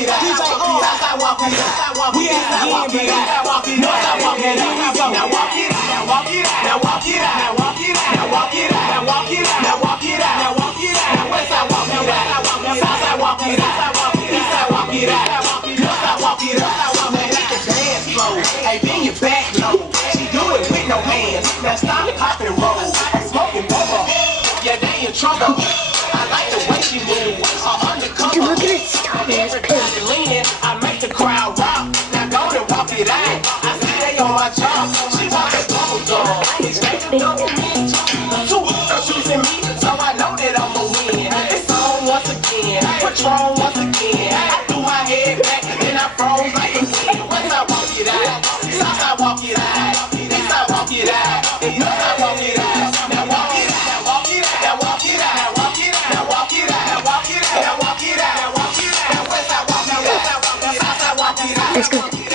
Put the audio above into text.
it out. Southside walk it out. We ain't walk it out. Northside walk it out. Now walk it out. Now walk it out. Now walk it out. Now walk it out. Now walk it out. Now walk it out. Now walk it out. Now walk it out. Now westside walk it out. Southside walk it out. Eastside walk it out. Northside walk it out. Now hit the dance floor. Hey, bend your back low. She do it with no hands. Now stop, pop and roll. Smoking bubble. Yeah, they in trouble. I like the way she move. Undercover. Dude, look at it started. Everybody leaning. I make the crowd rock. Now go and walk it out. I see they on my job. She want a bubble dog. He's making double me. Two choosing me, so I know that I'ma win. It's on once again. Patron once again. I threw my head back and I froze like a kid. Westside walk it out. Southside walk it out. Eastside walk it out. Northside walk it out. Now walk it out. Now walk it out. Now walk it out. Now walk it out. Now walk it out. Now walk it out. Now walk it out. Now walk it out. Now westside walk it out. Southside walk it out. Let's go.